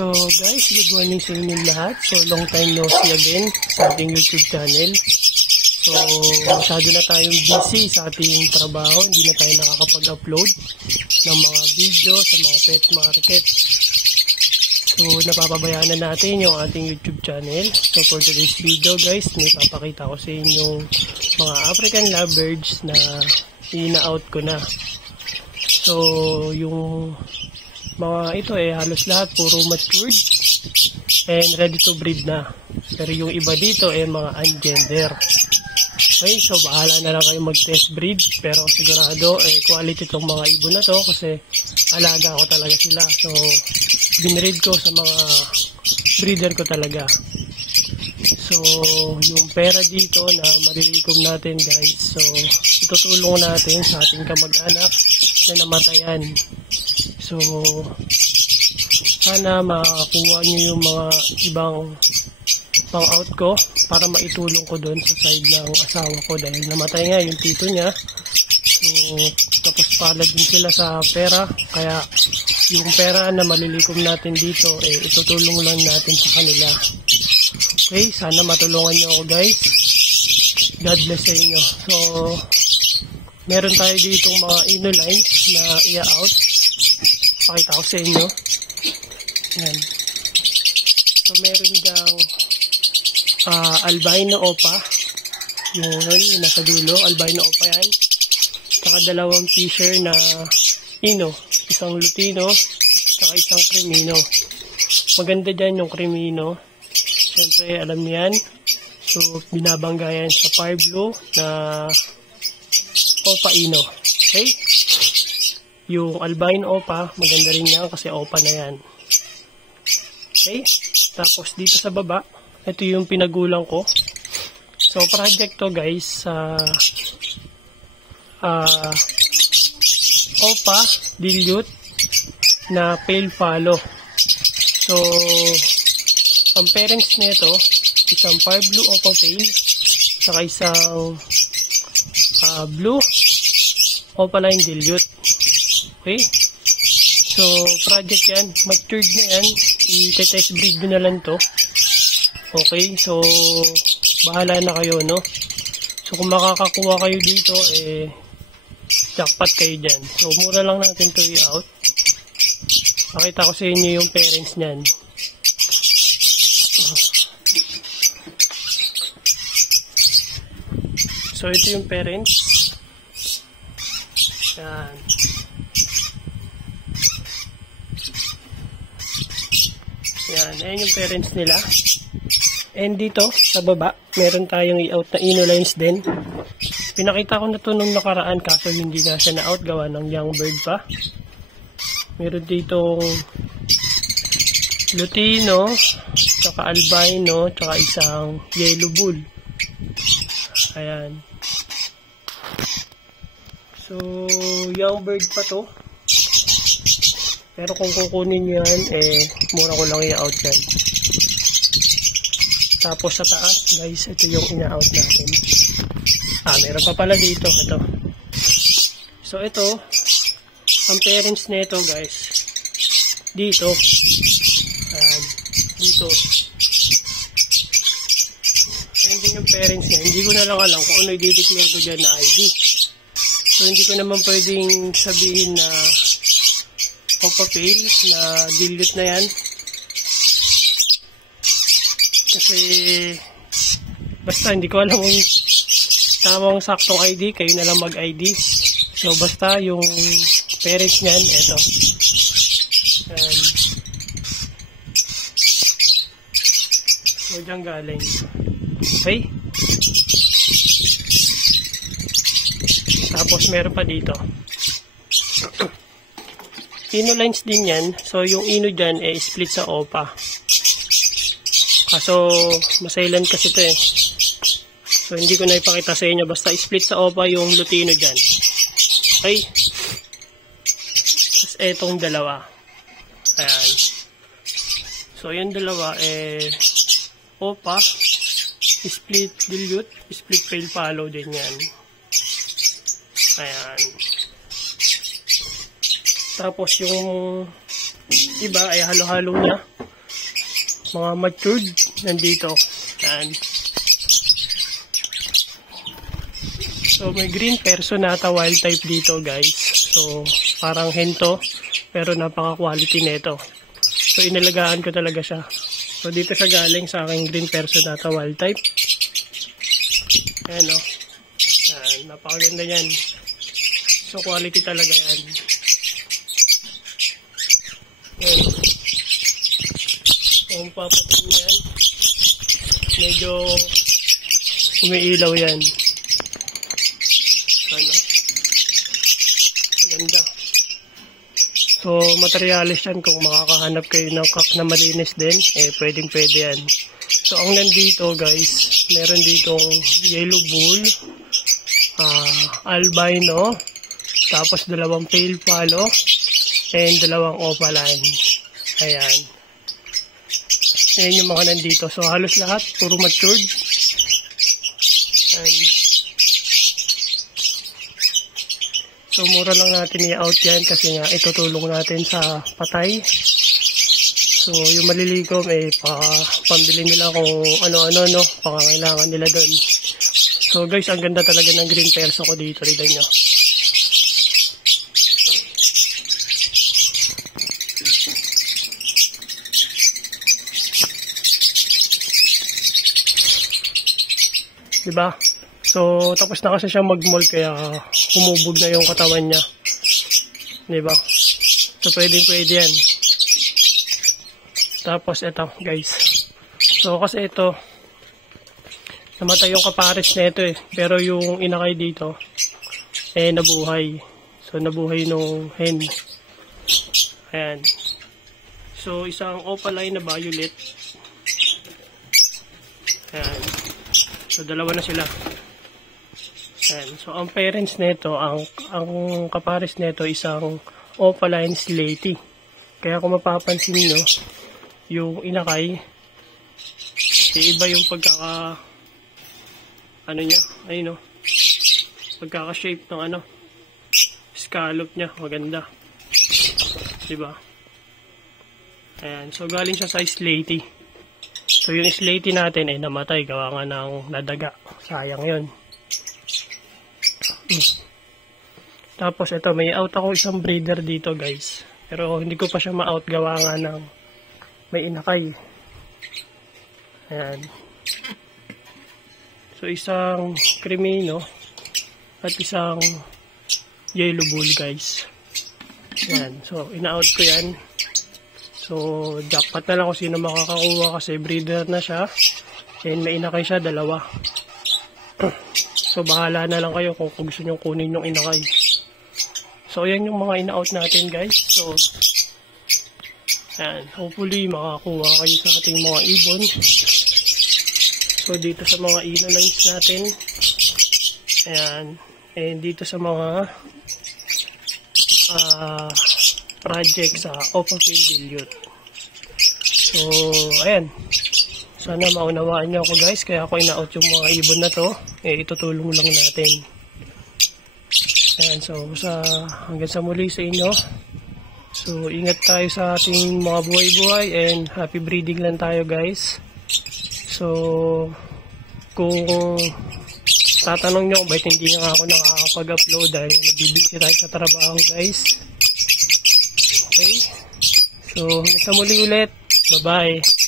So guys, good morning sa inyong lahat. So long time no see again sa ating YouTube channel. So masyado na tayong busy sa ating trabaho. Hindi na tayo nakakapag-upload ng mga video sa mga pet market. So napapabayaan na natin yung ating YouTube channel. So for today's video guys, may papakita ko sa inyong mga African lovebirds na ina-out ko na. So yung mga ito halos lahat puro matured and ready to breed na. Pero yung iba dito mga ungender. Okay, so bahala na lang kayo mag-test breed. Pero sigurado quality tong mga ibon na to kasi alaga ko talaga sila. So binread ko sa mga breeder ko talaga. So yung pera dito na marilikom natin guys, so itutulong natin sa ating kamag-anak na namatayan. So sana makakuha nyo yung mga ibang pang-out ko para maitulong ko doon sa side ng asawa ko dahil namatay nga yung tito niya. So tapos pala din sila sa pera, kaya yung pera na malilikom natin dito itutulong lang natin sa kanila. Okay, sana matulungan nyo ako guys. God bless sa inyo. So meron tayo ditong mga inolines na i-out. Pakita ko sa inyo. Yan. So meron dyang albino opa. Yung nasa dulo, albino opa yan. Saka dalawang fisher na ino. Isang lutino, saka isang cremino. Maganda dyan yung cremino. Siyempre alam niyan. So binabangga yan sa fire blue na opa ino. Okay? Yung albino opa, maganda rin yan kasi opa na yan. Okay? Tapos dito sa baba, ito yung pinagulang ko. So project to guys sa opa dilute na pale fallow. So ang parents nito, isang fire blue opa pale, saka isang blue opaline dilute. Okay? So project yan, matured na yan, i-test breed na lang to. Okay, so bahala na kayo, no? So kung makakakuha kayo dito jackpot kayo dyan. So mura lang natin to i-out. Pakita ko sa inyo yung parents nyan. So ito yung parents. Yan. Yan, ayan yung parents nila. And dito, sa baba, meron tayong i-out na inolines din. Pinakita ko na to nung nakaraan kaso hindi na siya na-out gawa ng young bird pa. Meron ditong lutino, tsaka albino, tsaka isang yellow bull. Ayan. So, young bird pa to. Pero kung kukunin nyo yan, mura ko lang i-out yan. Tapos sa taas, guys, ito yung ina-out natin. Meron pa pala dito. Ito. So, ito, ang parents nito, guys, dito. Ayan. Dito. Ayan din yung parents niya. Hindi ko na lang alam kung ano i-declare ko dyan na ID. So, hindi ko naman pwedeng sabihin na opa pale na dilute na yan. Kasi basta hindi ko alam kung tamang saktong ID, kayo na lang mag-ID. So basta yung parents niyan, eto. So dyan galing. Okay? Tapos meron pa dito. Inolines din yan. So yung ino dyan split sa opa. Kaso masailan kasi ito So hindi ko na ipakita sa inyo. Basta split sa opa yung lutino dyan. Okay? Tapos etong dalawa. Ayan. So yung dalawa opa, split dilute, split pale fallow din yan. Ayan. Tapos yung iba ay halo-halo na. mga matured nandito. Yan. So may green personata wild type dito guys. So parang hento pero napaka quality nito. So inalagaan ko talaga siya. So dito siya galing sa aking green personata wild type. Ayan o. Ayan, napakaganda yan. So quality talaga yan. Ayan. Kung papatin yan, medyo umiilaw yan. Ano? Ganda. So, materialis yan. Kung makakahanap kayo ng kak na malinis din, pwedeng pwede yan. So, ang nandito guys, meron ditong yellow bull, albino, tapos 2 pale palo, and 2 opaline. Ayan. Ayan yung mga nandito. So, halos lahat, puro matured. Ayan. So, mura lang natin i-out yan kasi nga itutulong natin sa patay. So, yung malilikom pambili nila kung ano-ano, no, pangangailangan nila doon. So, guys, ang ganda talaga ng green perso ko dito. Tignan nyo. Diba? So, tapos na kasi siya mag-mold kaya humubog na yung katawan niya. Diba? So, pwede yan. Tapos, ito, guys. So, kasi ito, namatay yung kapares na ito Pero yung inakay dito, nabuhay. So, nabuhay nung hen. Ayan. So, isang opaline na violet. Ayan. So, 2 na sila. Ayan. So, ang parents nito, ang kapares nito, isang opaline slaty. Kaya kung mapapansin nyo, yung inakay, iba yung niya, ayun o, pagkaka-shape ng scallop niya, maganda. Diba? Ayan. So, galing siya sa slaty. So, yung slaty natin namatay, gawa nga ng nadaga. Sayang yun. Tapos ito, may out ako isang breeder dito guys. Pero hindi ko pa siya ma-out gawa nga ng may inakay. Ayan. So isang cremino at isang yellow bull guys. Ayan. So ina-out ko yan. So jackpot na lang kung sino makakakuha kasi breeder na siya. And may inakay siya, 2. So, bahala na lang kayo kung gusto nyo kunin yung inakay. So, ayan yung mga ina-out natin, guys. So, ayan. Hopefully, makakuha kayo sa ating mga ibon. So, dito sa mga ino-lines natin. Ayan. And dito sa mga project sa Open Field Dilute. So, ayan. Sana maunawaan niyo ako guys, kaya ako ina-out yung mga ibon na to. Itutulong lang natin. Ayan, so hanggang sa muli sa inyo. So ingat tayo sa ating mga buhay-buhay and happy breeding lang tayo guys. So kung tatanong nyo kung bakit hindi nga ako nakakapag-upload dahil nabibisi tayo sa trabaho guys. Okay? So hanggang sa muli ulit. Bye-bye.